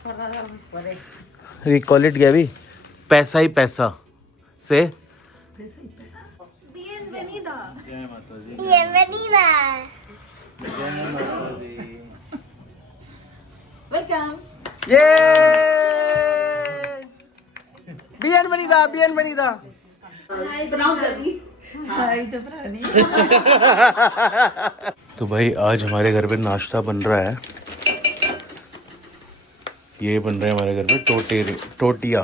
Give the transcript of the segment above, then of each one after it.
We call it क्या भी पैसा ही पैसा से Bienvenida. जय माता दी Bienvenida. जय माता दी Welcome. ये bienvenida Hi, Prani. तो भाई आज हमारे घर पे नाश्ता बन रहा है। ये बन रहे हैं हमारे घर पे टोटिया।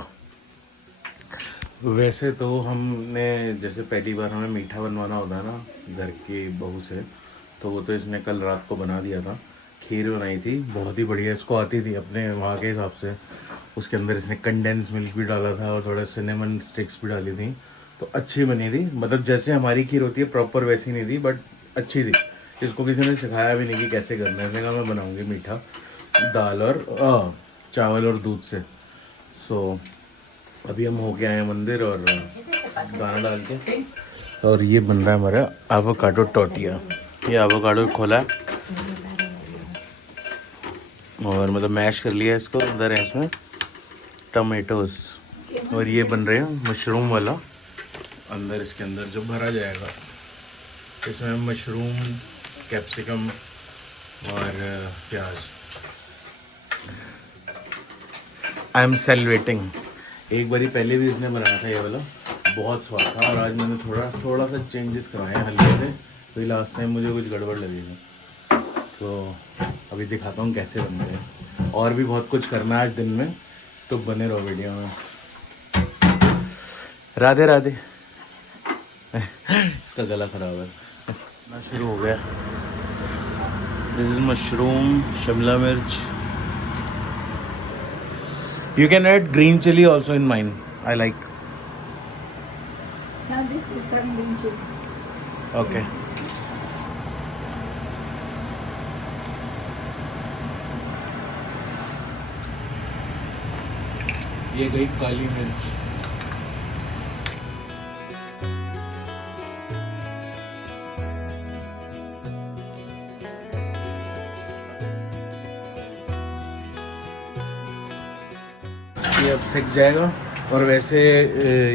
वैसे तो हमने जैसे पहली बार हमें मीठा बनवाना होता है ना घर की बहू से, तो वो तो इसने कल रात को बना दिया था। खीर बनाई थी, बहुत ही बढ़िया, इसको आती थी अपने वहाँ के हिसाब से। उसके अंदर इसने कंडेंस मिल्क भी डाला था और थोड़ा सिनेमन स्टिक्स भी डाली थी, तो अच्छी बनी थी। मतलब जैसे हमारी खीर होती है प्रॉपर वैसी नहीं थी, बट अच्छी थी। इसको किसी ने सिखाया भी नहीं कि कैसे करना है। इसने कहा मैं बनाऊँगी मीठा दाल और चावल और दूध से। सो अभी हम होके आए हैं मंदिर और दाना डाल के, और ये बन रहा है हमारा एवोकाडो टोटिया। ये एवोकाडो खोला है और मतलब मैश कर लिया इसको, अंदर है इसमें टमेटोस, और ये बन रहे हैं मशरूम वाला। अंदर इसके अंदर जो भरा जाएगा इसमें मशरूम, कैप्सिकम और प्याज। I am celebrating. एक बारी पहले भी इसने बनाया था ये वाला, बहुत स्वाद था, और आज मैंने थोड़ा सा चेंजेस कराए हैं हल्के से, तो लास्ट टाइम मुझे कुछ गड़बड़ लगी थी। तो अभी दिखाता हूँ कैसे बनते हैं। और भी बहुत कुछ करना है आज दिन में, तो बने रहो वीडियो में। राधे राधे। इसका गला खराब है ना, शुरू हो गया। दिस इज मशरूम, शिमला मिर्च। You can add green chili also in mine. I like. Now this is the green chili. Okay. ये गई काली मिर्च। ये अब सिक जाएगा। और वैसे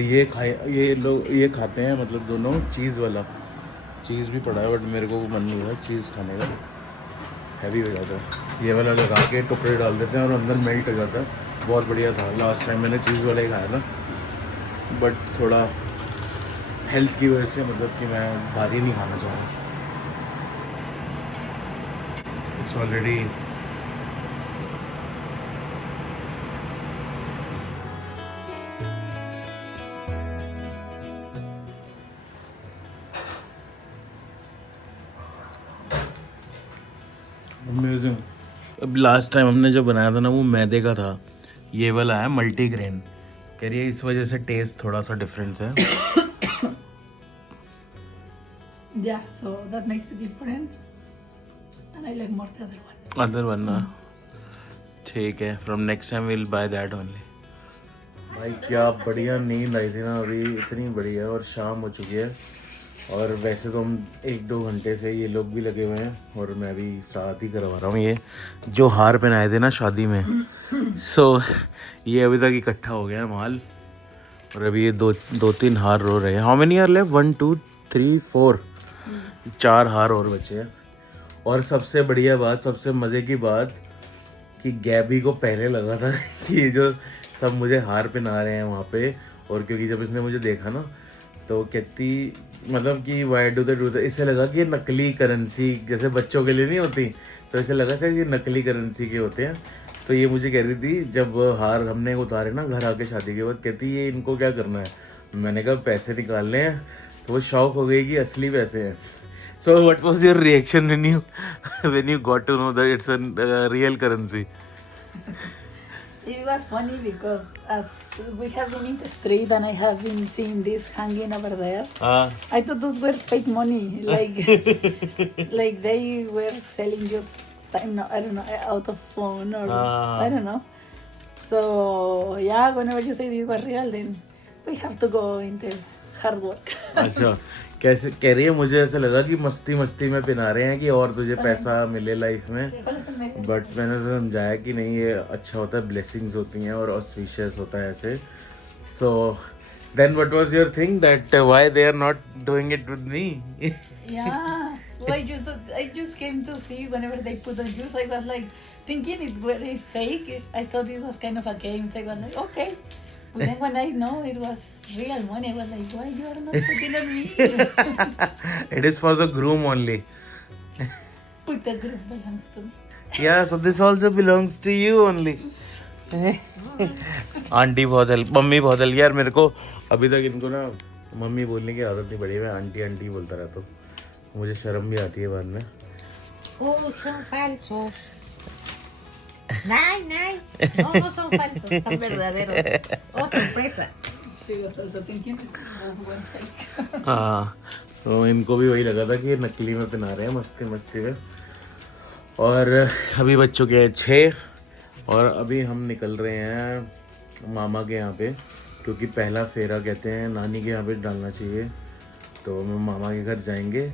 ये खाते हैं, मतलब दोनों चीज़ वाला। चीज़ भी पड़ा है बट मेरे को मन नहीं हुआ चीज़ खाने का, हैवी हो जाता है। ये वाला लगा के टुकड़े डाल देते हैं और अंदर मेल्ट हो जाता है। बहुत बढ़िया था। लास्ट टाइम मैंने चीज़ वाला ही खाया था, बट थोड़ा हेल्थ की वजह से, मतलब कि मैं भारी नहीं खाना चाह रहा। It's already amazing. अब लास्ट टाइम हमने जो बनाया था ना वो मैदे का था, ये वाला है मल्टीग्रेन। कह रही है इस वजह से टेस्ट थोड़ा सा डिफरेंस है। Yeah, so that makes a difference. And I like more the other one. Other बनना ठीक है। From next time will by that only. भाई क्या बढ़िया नींद आई थी ना अभी, इतनी बढ़िया। और शाम हो चुकी है, और वैसे तो हम 1-2 घंटे से ये लोग भी लगे हुए हैं, और मैं भी साथ ही करवा रहा हूँ। ये जो हार पहनाए थे ना शादी में, सो ये अभी तक इकट्ठा हो गया है माल, और अभी ये दो तीन हार रो रहे हैं। हाउ मेनी हार लेफ्ट? 1 2 3 4 4 हार और बचे हैं। और सबसे बढ़िया बात, सबसे मज़े की बात, कि गैबी को पहले लगा था कि ये जो सब मुझे हार पहना रहे हैं वहाँ पे, और क्योंकि जब इसने मुझे देखा ना तो कहती, मतलब कि वाई डू दैट, इसे लगा कि ये नकली करेंसी जैसे बच्चों के लिए नहीं होती, तो इसे लगा था ये नकली करेंसी के होते हैं। तो ये मुझे कह रही थी जब हार हमने उतारे ना घर आके शादी के बाद, कहती ये इनको क्या करना है। मैंने कहा पैसे निकालने हैं, तो वो शौक हो गई कि असली पैसे हैं। So what was your reaction when you got to know that it's a real currency? It was funny because as we have been in the street and I have been seeing this hanging over there, I thought those were fake money. Like they were selling just, I don't know, out of phone or I don't know. So yeah, whenever you say these were real, then we have to go into hard work. अच्छा, कैसे कह रही है, मुझे ऐसा लगा कि मस्ती मस्ती में पिला रहे हैं कि और तुझे पैसा मिले लाइफ में, बट मैंने तो समझाया कि नहीं, ये अच्छा होता है, ब्लेसिंग्स होती हैं और ऑस्पिशियस होता है ऐसे. So then what was your thing that why they are not doing it with me? Yeah. Well, I just came to see whenever they put the juice. I was like thinking it's very fake. I thought it was kind of a game. So I was like, okay. But then when I know it was real money, I was like, why you are not putting on me? It is for the groom only. But the group belongs to me. Yeah, so this also belongs to you only. Aunty बहुत help, mummy बहुत help. यार मेरे को अभी तक इनको ना mummy बोलने की आदत नहीं पड़ी. मैं आंटी आंटी बोलता रहता हूँ, मुझे शर्म भी आती है बाद में. Son falsos. No son falsos, son verdaderos. Oh, sorpresa. She was also thinking those were fake. हाँ, तो इनको भी वही लगा था कि ये नकली में पहना रहे हैं मस्ती मस्ती में. और अभी बज चुके हैं 6 और अभी हम निकल रहे हैं मामा के यहाँ पे, क्योंकि पहला फेरा कहते हैं नानी के यहाँ पे डालना चाहिए. तो हम मामा के घर जाएंगे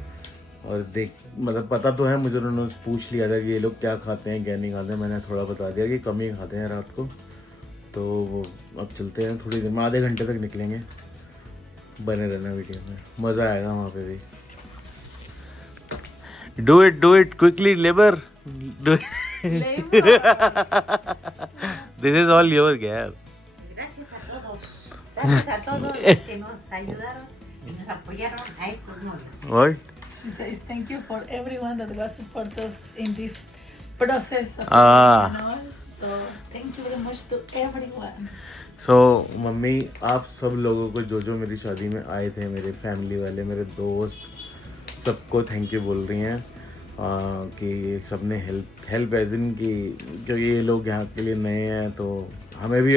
और देख, मतलब पता तो है मुझे, उन्होंने पूछ लिया था कि ये लोग क्या खाते हैं क्या नहीं खाते हैं. मैंने थोड़ा बता दिया कि कम ही खाते हैं रात को. तो वो अब चलते हैं थोड़ी देर में, आधे घंटे तक निकलेंगे. बने रहना वीडियो में, मज़ा आएगा वहाँ पे भी. Do it quickly labour. This is all your gap. Gracias a todos. Gracias a todos los que nos ayudaron y nos apoyaron a estos novios. What? She says thank you for everyone that was support us in this process of So thank you very much to everyone. So mummy, आप सब लोगों को जो जो मेरी शादी में आए थे, मेरे फैमिली वाले, मेरे दोस्त, सबको थैंक यू बोल रही हैं कि सब ने हेल्प एज इन की, क्योंकि ये लोग यहाँ के लिए नए हैं. तो हमें भी,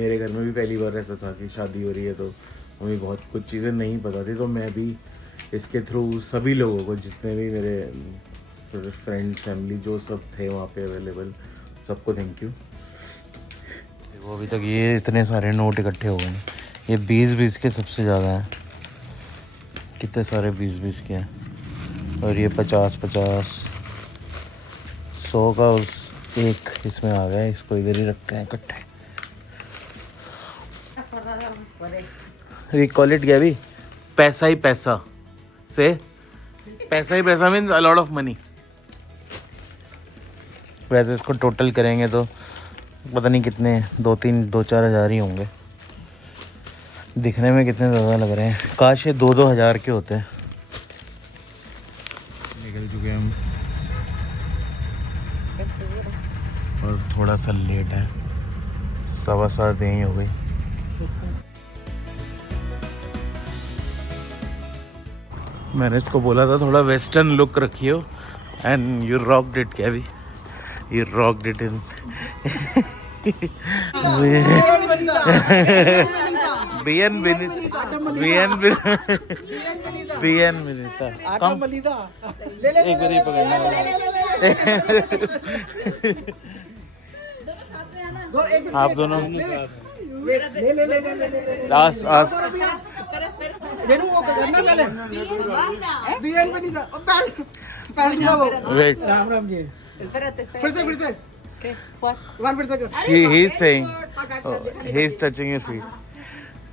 मेरे घर में भी पहली बार ऐसा था कि शादी हो रही है, तो हमें बहुत कुछ चीज़ें नहीं पता थी. तो मैं भी इसके थ्रू सभी लोगों को, जितने भी मेरे फ्रेंड्स फैमिली जो सब थे वहाँ पे अवेलेबल, सबको थैंक यू. वो अभी तक ये इतने सारे नोट इकट्ठे हो गए हैं. ये 20-20 के सबसे ज़्यादा हैं. कितने सारे 20-20 के हैं. और ये 50-50 100 का उस एक इसमें आ गया. इसको इधर ही रखते हैं इकट्ठे. वी कॉल इट क्या भी, पैसा ही पैसा से, पैसा ही पैसा means a lot of money. वैसे इसको टोटल करेंगे तो पता नहीं कितने, 2-4 हज़ार ही होंगे. दिखने में कितने ज़्यादा लग रहे हैं. काश ये 2-2 हज़ार के होते हैं. निकल चुके हम और थोड़ा सा लेट है. 7:15 यहीं हो गई. मैंने इसको बोला था थोड़ा वेस्टर्न लुक रखियो, एंड यू रॉक्ड इट. क्या भी यू रॉक्ड इट इन बीएन विनीता. कम एक बार ही पकड़ना. आप दोनों आस wait. He is saying, he is touching your feet.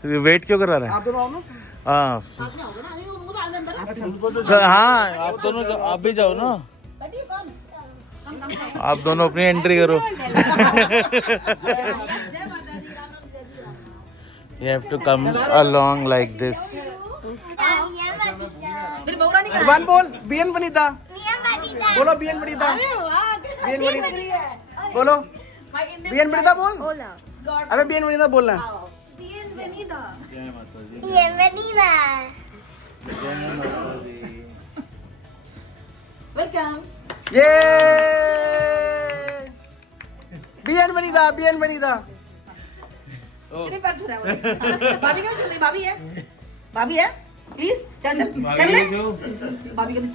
Wait क्यों करा रहे हैं आप दोनों? हाँ हाँ, आप दोनों, आप भी जाओ ना. आप दोनों अपनी एंट्री करो. You have to come along like this. One बोल, बीएन बनीता बोलो. बीएन बनीता बोलो. बीएन बनीता बोल. अबे बीएन बनीता बोलना. Welcome. ये बीएन बनीता, बीएन बनीता. भाभी क्यों चल रही? भाभी है, भाभी है, प्लीज चल कर ले. भाभी का नहीं.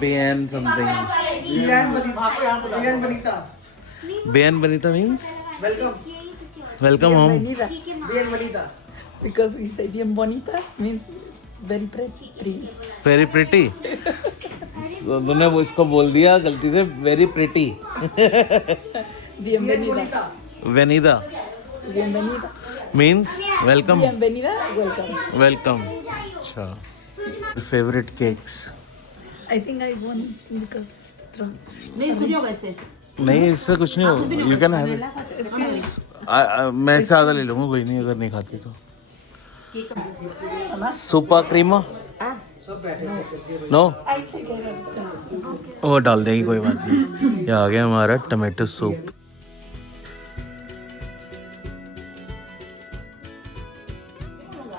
Bien something. बियन बनीता Bien Bonita means welcome welcome home. Bienvenida. बियन बनीता Because he said bien bonita means very pretty. Very pretty. तो तूने वो इसको बोल दिया गलती से very pretty. Bienvenida. Venida Bienvenida. means welcome. Bienvenida. Welcome. Welcome. Sure. Favorite cakes. I think I won because नहीं इससे कुछ नहीं होगा. You can have it. मैं ज़्यादा ले लूँगा कोई नहीं अगर नहीं खाती तो. Super creamer. No. वो डाल देगी कोई बात नहीं. ये आ गया हमारा टमाटो सूप.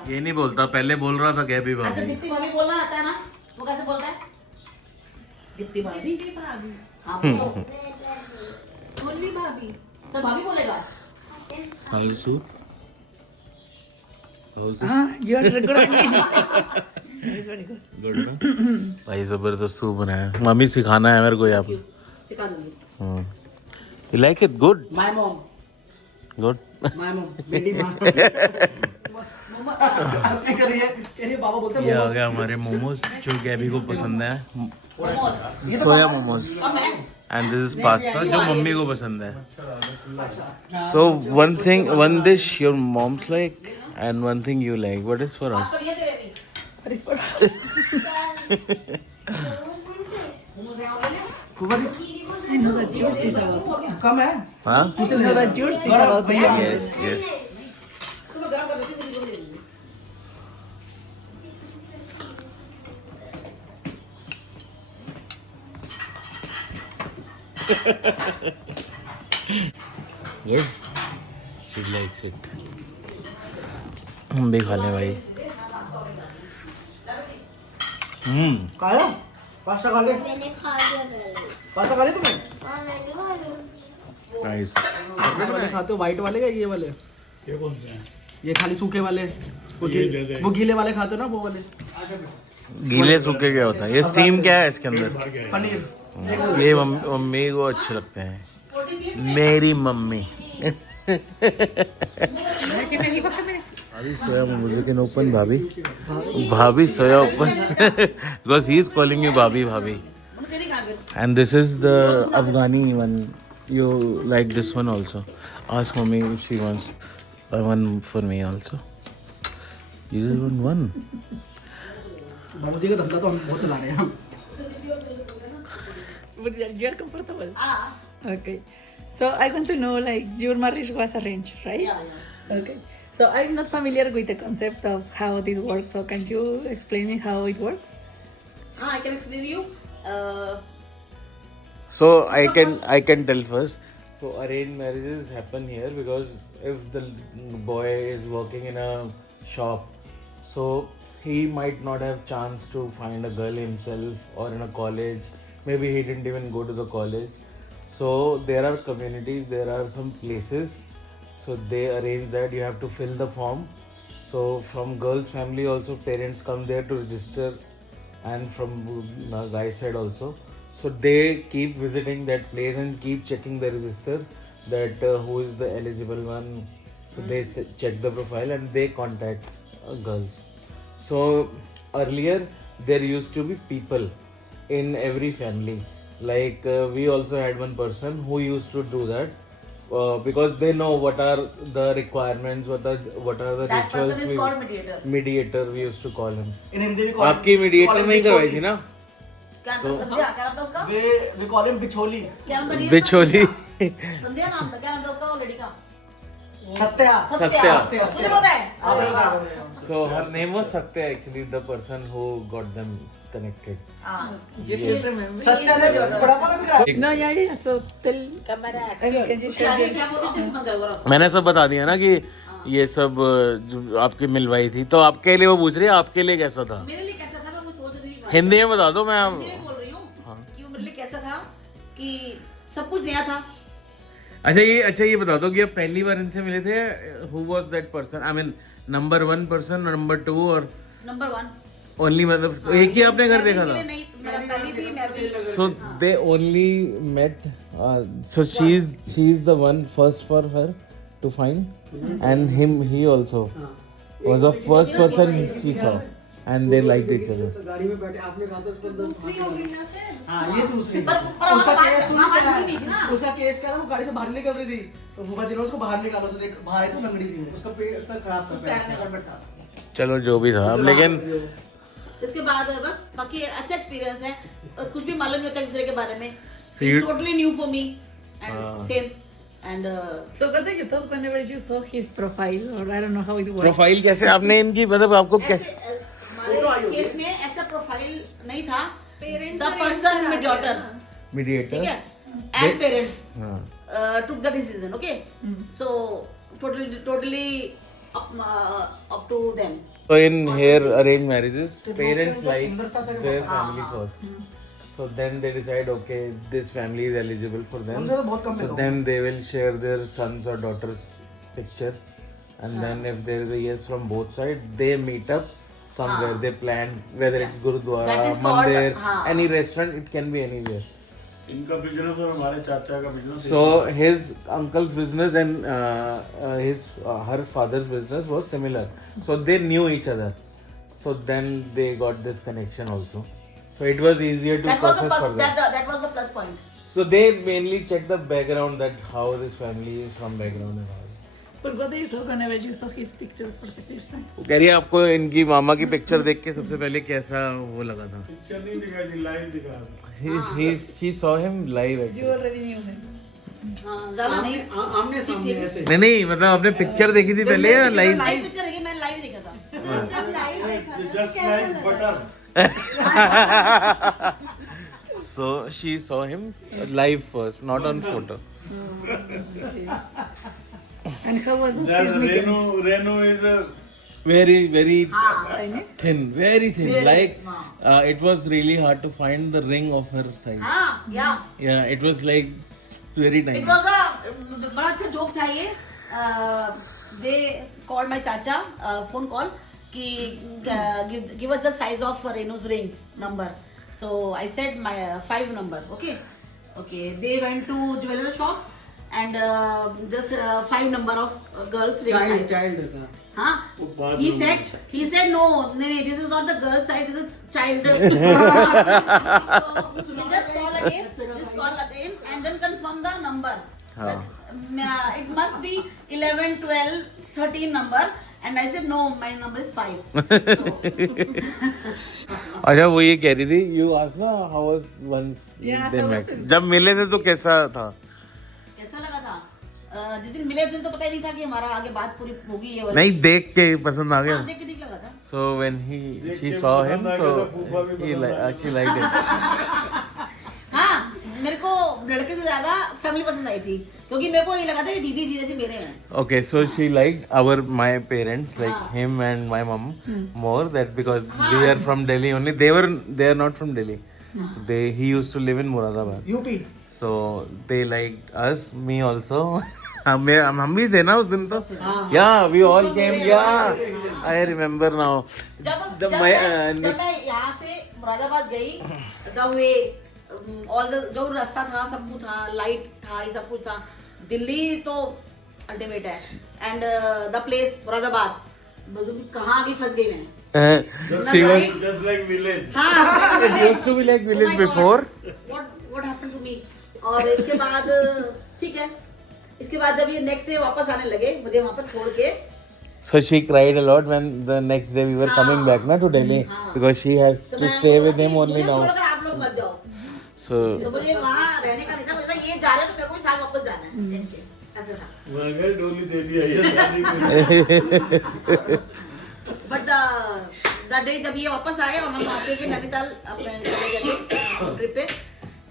ये नहीं बोलता पहले बोल रहा था गैबी भाभी. दीप्ति भाभी बोलना आता है ना? वो कैसे बोलता है? दीप्ति भाभी। हाँ बोलो। ओनली भाभी। सर भाभी बोलेगा। How's soup? How's it? you are good at me. It's very good. Good ना? भाई जबरदस्त सूप बनाया. मम्मी सिखाना है मेरे को यहाँ पे. सिखा दूंगी। You like it? Good. My mom Good. My mom मेरी माँ मम्मा आप क्या कर रही है कह रही है बाबा बोलते ये हैं आ मोमोज गया हमारे मोमोज जो गैबी को पसंद है. Soya momos. And this is pasta जो मम्मी को पसंद है. So one dish your mom's like and one thing you like. What is for us? What is for us? I know that yours is about. कम है हाँ? I know that yours is about. Yes, yes. Good. She likes it. हम भी खा लें भाई. खाया pasta खा ले मैंने खा लिया पहले। पास्ता खा ले तुमने हाँ मैंने खा लिया। Nice. कौन वाले खाते हो व्हाइट वाले या ये वाले ये कौन से हैं ये खाली सूखे वाले वो गीले वाले खाते हो ना वो वाले गीले सूखे क्या होता है? ये स्टीम क्या है इसके अंदर? पनीर ये मम्मी को अच्छे लगते हैं. मेरी मम्मी. भाभी सोया मोमोज कैन ओपन भाभी. भाभी सोया open because he is calling you भाभी भाभी. And this is the Afghani one. You like this one also? Ask mommy if she wants one for me also. You just want one. बाबू जी का धंधा तो हम बहुत चला रहे हैं हम But you are comfortable. Okay. So I want to know, like, your marriage was arranged, right? Yeah. Okay. So I'm not familiar with the concept of how this works. So can you explain me how it works? I can explain you. So I can tell first. So arranged marriages happen here because if the boy is working in a shop, so he might not have chance to find a girl himself or in a college. Maybe he didn't even go to the college. So there are communities, there are some places. So they arrange that you have to fill the form. So from girl's family also parents come there to register, and from guy's side also. So they keep visiting that place and keep checking the register that who is the eligible one. So they check the profile and they contact girls. So earlier there used to be people in every family. Like we also had one person who used to do that because they know what are the requirements, what are the That rituals. person is called mediator. Mediator we used to call him. इन हिंदी में आपकी mediator नहीं करवाई थी ना? क्या नाम संध्या? क्या नाम था उसका? वे कॉल हिम बिछोली क्या नाम था? बिछोली. संध्या नाम था. क्या नाम था उसका वो लड़की का? सत्या Satya. तुझे पता है? आपने बता दो So her name was Satya actually, the person who got them connected. You still remember? Satya ने बड़ा पाला भी करा No, yeah. So tell. Can you क्या share? क्या बोल रहा हूँ? मत करो. मैंने सब बता दिया ना कि ये सब जो आपकी मिलवाई थी. तो आपके लिए वो पूछ रही है आपके लिए कैसा था? मेरे लिए कैसा था मैं सोच रही हूँ. हिंदी में बता दो. मैं हिंदी में बोल रही हूँ कि वो मेरे लिए कैसा था कि सब कुछ नया था. अच्छा ये बता दो कि आप पहली बार इनसे मिले थे. Who was that person? I mean number 1 person or number 2 or number 1. Only मतलब एक ही आपने घर देखा था? नहीं, मेरा पहली थी मैं भी। So they only met. So she is the one first for her to find, and he also was the first person she saw, and they liked each other. गाड़ी में बैठे आपने कहा था उसको दूसरी होगी ना फिर। हाँ ये दूसरी पर उसका वहाँ केस सुन बात क्या हुई नहीं थी ना। है उसका केस क्या है वो गाड़ी से बाहर निकल रही थी तो फूफा जी ने उसको बाहर निकाला तो देख बाहर आई तो लंगड़ी थी वो। उसका पेट उसका खराब था पैर में गड़बड़ था उसके। चलो जो भी था, अब लेकिन इसके बाद बस बाकी अच्छा एक्सपीरियंस है, कुछ भी मालूम नहीं होता दूसरे के बारे में। So you- totally new for me and same and So what did you thought whenever you saw his profile, or I don't know how it works? Profile कैसे आपने इनकी मतलब आपको कैसे? हमारे केस में ऐसा प्रोफाइल नहीं था। The person with daughter, mediator ठीक है, एंड पेरेंट्स हाँ took the decision, okay? So totally up to them. So in here arranged marriages, parents like their family first. So then they decide, okay, this family is eligible for them. उनसे तो बहुत कम So मिला then they will share their sons or daughters' picture, and then if there is a yes from both sides, they meet up somewhere. They plan whether it's Gurudwara, That is called, Mandir, हाँ. any restaurant. It can be anywhere. इनका business और हमारे चाचा का business So his uncle's business and her father's business was similar. So they knew each other. So then they got this connection also. So it was easier to That was the process for plus, them. that was the plus point. So they mainly check the background, that how this family is from background and all. But what did you thought whenever you saw his picture for the first time? वो कह रही है आपको इनकी मामा की picture देख के सबसे पहले कैसा वो लगा था? पिक्चर नहीं दिखाई थी, लाइव दिखा She saw him live You actually. already knew him. हाँ, ज्यादा नहीं। आमने सामने ऐसे नहीं मतलब आपने पिक्चर देखी थी पहले या लाइव? लाइव पिक्चर देखी, मैंने लाइव देखा था। जब लाइव देखा था जस्ट कैसा लाइक लगा? Butter So she saw him live first, not on photo. And how was the first meeting? Renu is a Very Tiny? thin, very thin. Very, Like हाँ. it was really hard to find the ring of her size. हाँ, yeah. Yeah, it was like very tiny. It was a बड़ा अच्छा joke था ये। They called my चाचा phone call कि give us the size of Renu's ring number. So I said my 5 number. Okay. They went to jeweler shop and just 5 number of girls ring size. Child का हाँ, he said no, this is not the girl size, this is child. So you just call again and then confirm the number. But, it must be 11, 12, 13 number. And I said no, my number is 5. अच्छा वो ये कह रही थी, you asked ना how was once Yeah, they how was met. it? जब मिले थे तो कैसा था? कैसा लगा था? जिस दिन मिले उस दिन तो पता ही नहीं था कि हमारा आगे बात पूरी होगी ये वाली। नहीं देख के पसंद आ गया. हाँ, देख के ठीक लगा था। So when she saw him, so she liked it. हाँ, मेरे को लड़के से ज्यादा फैमिली पसंद आई थी क्योंकि मेरे को ये लगा था कि दीदी जी जैसे मेरे हैं। Okay, so she liked my parents, like him and my mom, more that because we are from Delhi only. They are not from Delhi. So he used to live in Moradabad. UP So they liked us, me also. हम भी थे ना उस दिन तो. Yeah, we all came. Yeah, I remember now. जब मैं यहाँ से मुरादाबाद गई, the way, all the जो रास्ता था सब कुछ था, लाइट था, ये सब कुछ था। दिल्ली तो अल्टीमेट है and the place मुरादाबाद, कहाँ आगे फंस गई मैं। She was. just like village. हाँ, It used to be like village Oh my God. before. What happened to me? और इसके बाद ठीक है, इसके बाद जब ये नेक्स्ट डे वापस आने लगे मुझे वहाँ पर छोड़ के, So she cried a lot when the next day we were coming back na to Delhi because she has तो to मैं stay with बोली, him only मुझे now. छोड़कर आप लोग मत जाओ। So तो मुझे वहाँ रहने का नहीं था, मुझे ये जा रहे हैं तो मेरे को भी साथ वापस जाना है इनके, ऐसा था। मगर डोली दे दिया ये शादी के बट द डे जब ये वापस आए और हम वहाँ पे फिर नैनीताल अपने चले गए थे ट्रिप पे,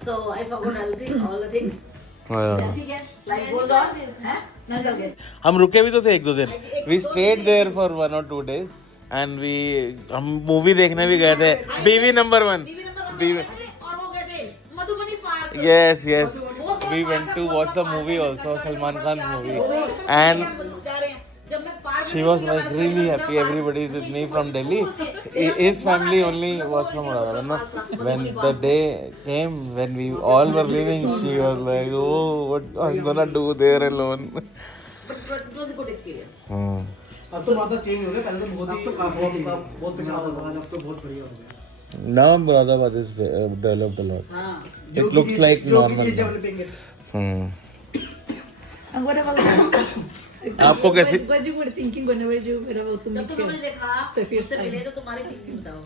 so I forgot all the things. ठीक है, लाइफ गोज ऑन, हैं? निकल गए। हम रुके भी तो थे 1-2 दिन. We stayed there for 1 or 2 days and हम मूवी देखने भी गए थे. बीवी नंबर 1. बीवी नंबर 1 गए थे और वो गए थे Madhubani park. Yes. We went to watch the movie also, Salman Khan's movie. And जा रहे हैं, जब मैं park she was like really happy. Everybody is with me from Delhi. His family only was from Aurora. When the day came when we all were leaving, she was like, "Oh, what I'm gonna do there alone." But it was a good experience. अब तो माता change हो गया, पहले तो बहुत ही बहुत पिछड़ा हुआ था, अब तो बहुत बढ़िया हो गया। Now Moradabad is developed a lot. हाँ. It looks like normal. Developing है। And what about आपको कैसी? what you were thinking whenever you were about to जब meet तुमने him? देखा उससे मिले तो तुम्हारी फीलिंग बताओ.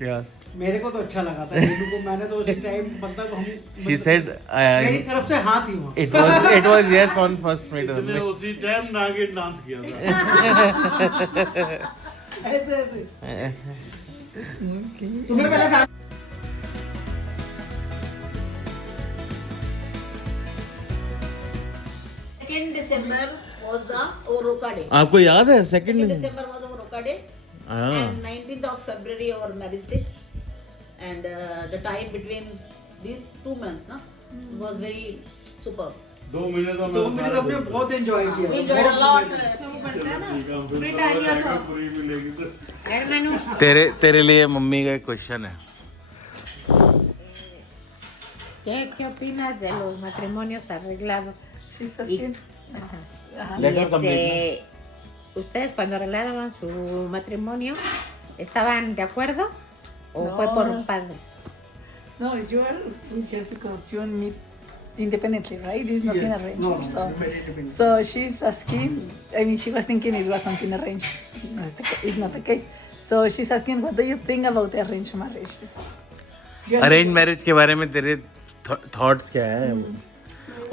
Yeah. मेरे को तो अच्छा लगा था रेनू को, मैंने तो उस टाइम मतलब हम She said मेरी तरफ से हाँ थी वहाँ। it was yes on first meet इसने only. उसी टाइम नागिन डांस किया था। ऐसे ऐसे तुम्हें पहले Second December was the Oroka Day. आपको याद है Second second? December was Oroka Day. And 19th of February our marriage day. And the time between these 2 months, na, was very superb. 2 महीने तो हमने बहुत एंजॉय किया। We enjoyed a lot. पूरी मिलेगी तो Hermano, तेरे लिए मम्मी का एक क्वेश्चन है. ¿qué opinas de los matrimonios arreglados? She's asking. Let her complete. ¿Ustedes cuando arreglaron su matrimonio estaban de acuerdo o fue por padres? No, you are with her because you meet independently, right? This is nothing arranged. No, so, independent. so she's asking. I mean, she was thinking it was something arranged. No, it's not the case. So she's asking, what do you think about the arranged marriage? Arrange marriage के बारे में तेरे thoughts क्या है?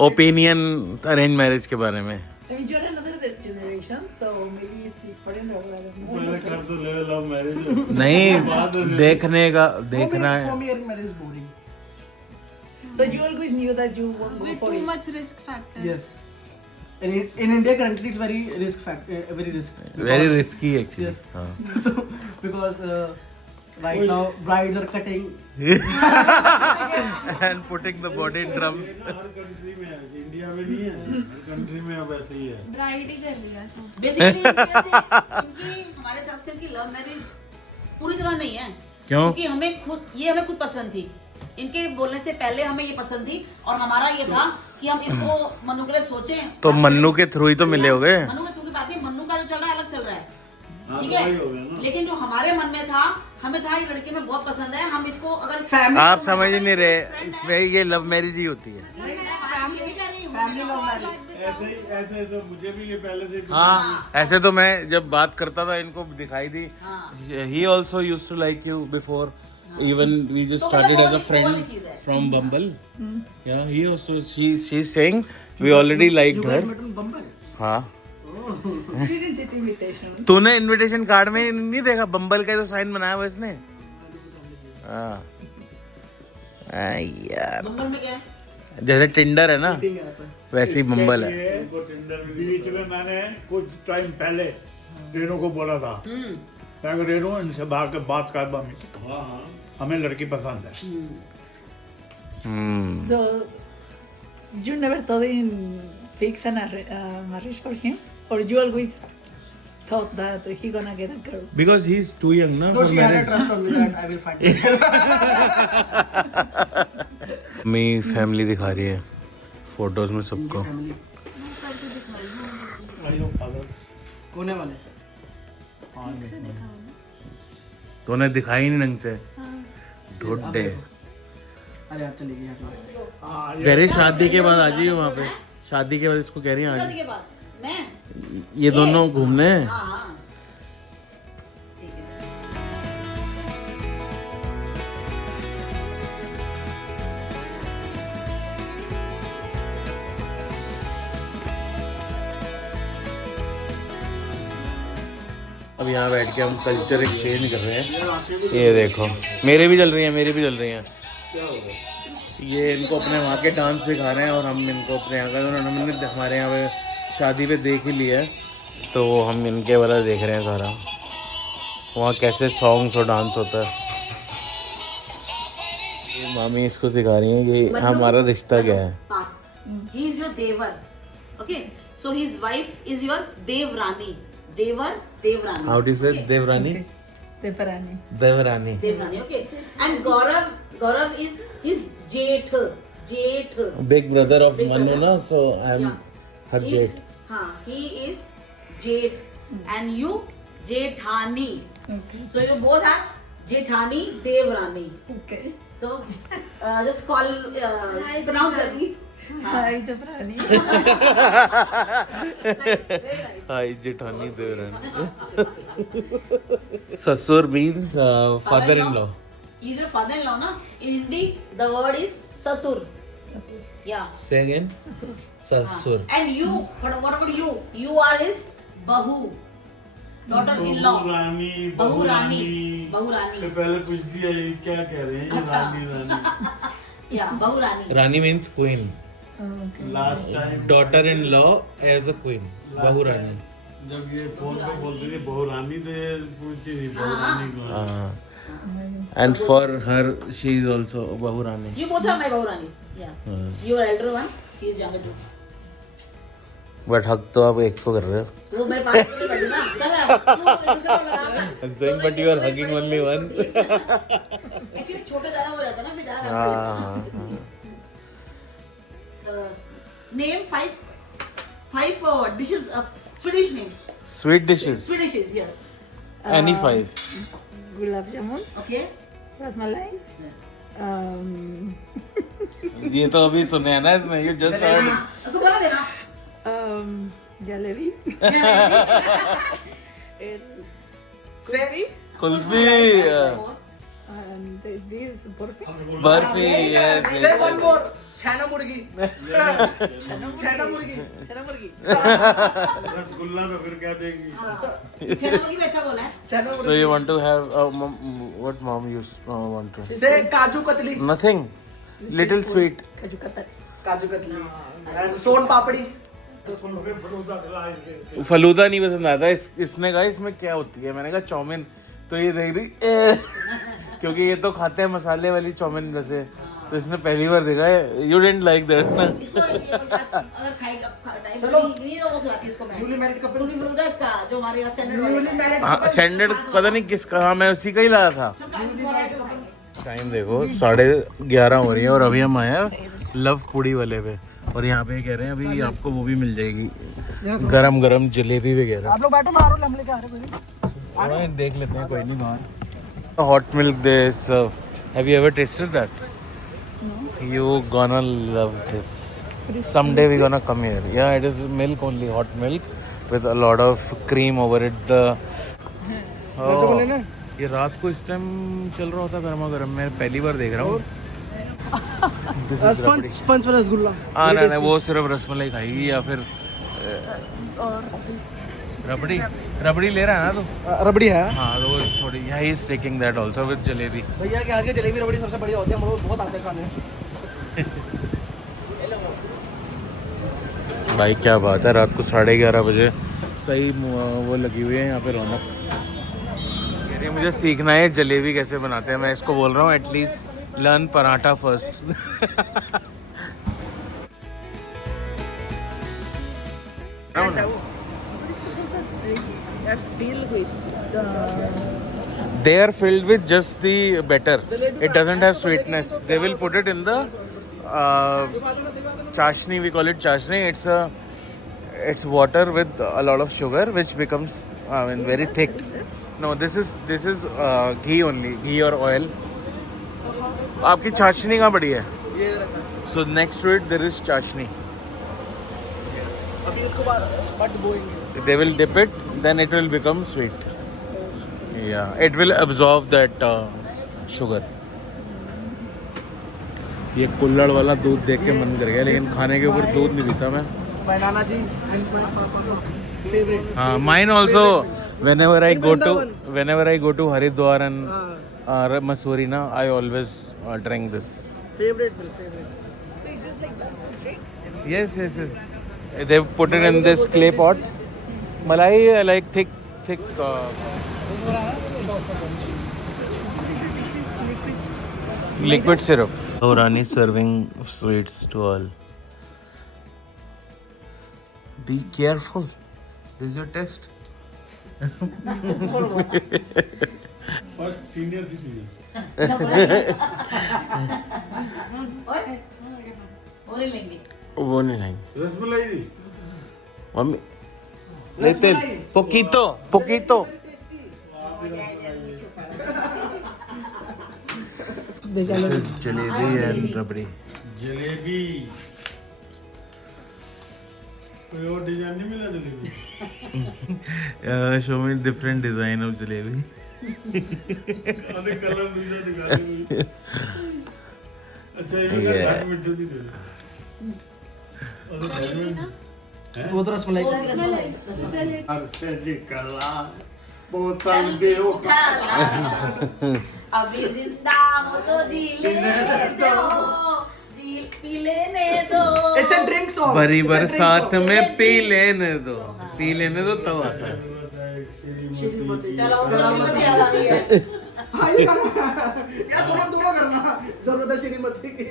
Opinion arrange marriage के बारे में. I mean, you're another generation, so maybe it's different or whatever. पहले कर तो ले लव मैरिज। नहीं देखने का देखना है. For me, marriage is boring. So you always knew that you won't go for it. much risk factor. Yes. In India currently it's very risk factor, very risk. Very risky actually. Yes. हाँ. Because right now brides are cutting. And putting the body in drums. Her country में है, India में नहीं है, हर country में अब ऐसे ही है। ब्राइड ही कर लिया सब। Basically इनकी हमारे हिसाब से इनकी लव मैरिज पूरी तरह नहीं है. क्यों? क्योंकि हमें खुद पसंद थी. इनके बोलने से पहले हमें ये पसंद थी और हमारा ये था कि हम इसको मन्नू के लिए सोचें. तो मन्नू के थ्रू ही तो मिले होगे. मन्नू के थ्रू की बात है, मन्नू का जो चल रहा है अलग चल रहा है. हाँ, ठीक तो है, वही हो गया ना। लेकिन जो हमारे मन में था, हमें था ये लड़की में बहुत पसंद है, हम इसको अगर आप समझ ही नहीं रहे, इसमें ये लव मैरिज ही होती है. Family love marriage. ऐसे मुझे भी ये पहले से हाँ, ऐसे तो मैं जब बात करता था इनको दिखाई दी. He also used to like you before. Even we just started as a friend from Bumble. Yeah, he also she's saying we already liked her. Bumble. हाँ. She didn't get invitation. तूने इनविटेशन कार्ड में नहीं देखा? बम्बल का तो sign बनाया हुआ इसने. हाँ. यार. बंबल में क्या है? जैसे टिंडर है ना, वैसे ही बम्बल है. बीच में मैंने कुछ टाइम पहले रेनू को बोला था, मैं कहा, रेनू इनसे बात कर मम्मी, हमें लड़की पसंद है। So you never thought in fix a marriage for him, or you always thought that he gonna get a girl? Because he is too young ना No, for she had a marriage. trust on me that I will find myself. Mummy family दिखा रही है photos में सबको. कोने वाले. तूने दिखाई नहीं ढंग से. ढोडे. अरे यार चली गई यहाँ कह रही शादी के बाद आ जाइए वहाँ पे. शादी के बाद इसको कह रही है शादी आज. के बाद मैं ये दोनों घूमने. हाँ हाँ ठीक है. अब यहाँ बैठ के हम कल्चर एक्सचेंज कर रहे हैं. ये देखो मेरे भी चल रही हैं, मेरी भी चल रही हैं. ये इनको अपने वहाँ के डांस दिखा रहे हैं और हम इनको अपने यहाँ का, हमने हमारे यहाँ पे शादी पे देख ही लिया है तो हम इनके वाला देख रहे हैं सारा. वहाँ कैसे सॉन्ग्स और डांस होता है. ये मामी इसको सिखा रही हैं कि हमारा रिश्ता क्या है. He is your they were. Okay, so his wife is your देवरानी. Devar, Devrani. How do you say Okay. Devrani? Devarani. Devrani. Devrani, okay. And Gaurav is his Jeth. Big brother of Big Manu, brother. na, so I'm Yeah. her He's- Jeth. He is Jeth. And you, Jethani. Okay. So you both are Jethani, Devrani. Okay. So just call, pronounce it. Hi, Devarani. Very nice. Hi, Jethani Devrani. Sassur means father-in-law. He's your father-in-law, na? In Hindi, the word is Sasur. Yeah. Say again. Sassur. And you, what about you? You are his Bahu. Daughter-in-law. Rani Bahu बहू Rani. रानी Bahu Rani. तो पहले पूछती है ये क्या कह रहे हैं ये अच्छा। रानी रानी Yeah, Bahu Rani. Rani means queen. Okay. Last time Daughter-in-law as a queen. Bahu Rani. जब ये फोन पे बोलती थी बहू रानी तो ये पूछती थी बहू रानी कौन है? And for her, she is also Bahu Rani. You both are my Bahu Ranis. Yeah. You are elder one, he is younger two. But हक तो आप एक को कर रहे हो. तो मेरे पास तो नहीं बैठी ना. चल तू एक दूसरे को लगा. I'm saying, but you are hugging only one. Actually छोटे ज़्यादा हो जाता है ना फिर ज़्यादा हाँ. Name five dishes of Swedish name. Sweet dishes. Swedish dishes here. Any five. Gulab jamun. Okay. Rasmalai. ये तो अभी सुने हैं ना इसमें. You just heard. तो बोला देना. Jalebi. Say. Kulfi. And this burfi. Barfi. Yes. Say yes. one more. छेना मुर्गी. छेना मुर्गी. Chana murgi. रसगुल्ला तो फिर क्या देगी छेना मुर्गी भी अच्छा बोला है. छेना So मुर्गी. you want to have what mom used want to? Say kaju katli. Nothing. Little sweet. Kaju katar. Kaju katli. And सोन पापड़ी. फलूदा खिला इसके फलूदा नहीं पसंद आता. इसने कहा इसमें क्या होती है. मैंने कहा चाउमीन. तो ये देख दी क्योंकि ये तो खाते हैं मसाले वाली चाउमीन जैसे. तो इसने पहली बार देखा है. यू डिडंट लाइक दैट ना. इसको अगर खाएगा टाइम चलो। नहीं तो वो खिलाती इसको मैं. Newly married couple. टूनी फलूदा इसका जो हमारे यहाँ स्टैंडर्ड Newly वाला है. married हाँ couple. स्टैंडर्ड पता नहीं किसका. हाँ मैं उसी का ही लाया था. टाइम देखो 11:30 हो रही है और अभी हम आए हैं लव पूड़ी वाले पे. और यहाँ पे कह रहे हैं अभी आपको वो भी मिल जाएगी गरम गरम जलेबी वगैरह. आप लोग बैठो मैं आ रहा हूँ हम लेके आ रहे हैं कोई. देख लेते हैं कोई नहीं बाहर. Hot milk they serve. Have you ever tasted that? You gonna love this. Someday we gonna come here. Yeah, it is milk only, hot milk with a lot of cream over it. ये रात को इस time चल रहा होता गर्मा गर्म. मैं पहली बार देख रहा हूँ. स्पंज रसगुल्ला. हाँ ना वो सिर्फ रसमलाई खाएगी या फिर रबड़ी. रबड़ी ले रहा है ना तो. रबड़ी है. हाँ तो वो थोड़ी. He is taking that also with jalebi. भैया के हाथ की जलेबी रबड़ी सबसे बढ़िया होती है. हम लोग बहुत आते हैं खाने. भाई क्या बात है. रात को 11:30 बजे सही वो लगी हुई है यहाँ पे रौनक. कह रही है मुझे सीखना है जलेबी कैसे बनाते हैं. मैं इसको बोल रहा हूँ at least learn paratha first. Filled with They are filled with just the batter. It doesn't have sweetness. They will put it in the chashni. We call it chashni. It's water with a lot of sugar, which becomes very thick. No, this is ghee only, ghee or oil. आपकी चाशनी कहाँ पड़ी है? So next to it there is chashni. अभी इसको but बोएंगे. They will dip it, then it will become sweet. Yeah, it will absorb that sugar. ये कुल्हड़ वाला दूध देख के मन कर गया, लेकिन खाने के ऊपर दूध नहीं पीता मैं. बनाना जी. फेवरेट. हाँ, mine also. Whenever I go to Haridwar and Mussoorie, na, I always drink this. Favourite. Yes. They put it in this clay pot. Malai like thick. Liquid syrup. Rani serving sweets to all. Be careful. This is your test. First senior citizen और लेंगे वो नहीं लाएंगे रसमलाई दी mummy लेते पोकीतो पोकीतो jalebi and rabri jalebi कोई और design नहीं मिला जलेबी शो में डिफरेंट डिजाइन ऑफ जलेबी आधे कलर दूसरा दिखा दे कोई अच्छा ये घाट मिठू दी दे वो तो रसमलाई की। घर से निकला बोतल दे उठा अभी जिंदा हो तो जी लेने दो, जी पी लेने दो। It's a drink song. बड़ी It's a drink बरसात song. में पी लेने दो तब आता है चलो श्रीमती आ गई है। हाँ ये गाना यार दोनों करना जरूरत है श्रीमती की।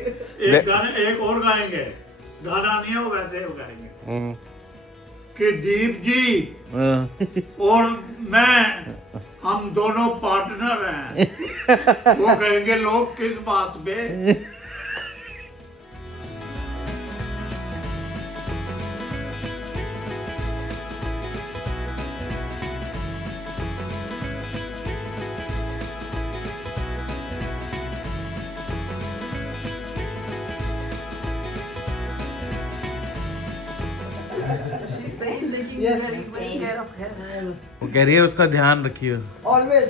एक गाने एक और गाएंगे गाना नहीं है वो वैसे ही गाएंगे कि दीप जी और मैं हम दोनों पार्टनर हैं वो कहेंगे लोग किस बात पे Yes. वो कह रही है उसका ध्यान रखिए Always.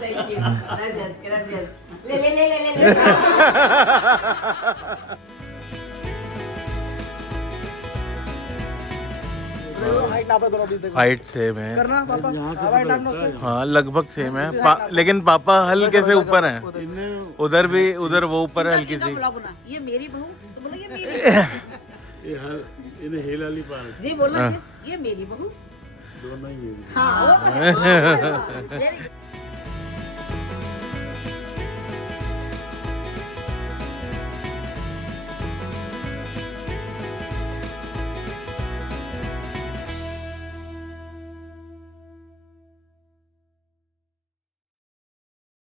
Thank you. Gracias. ले। हाइट नापा दोनों भी देखो। हाइट सेम है करना पापा हाइट नापना उससे। हाँ लगभग सेम है लेकिन पापा हल्के से ऊपर हैं उधर वो ऊपर है हल्की सी ये मेरी बहू तो बोलो ये मेरी इन्हें हेलाली पार जी बोलो ये मेरी बहू दोनों ही हाँ वो तो है। Very good.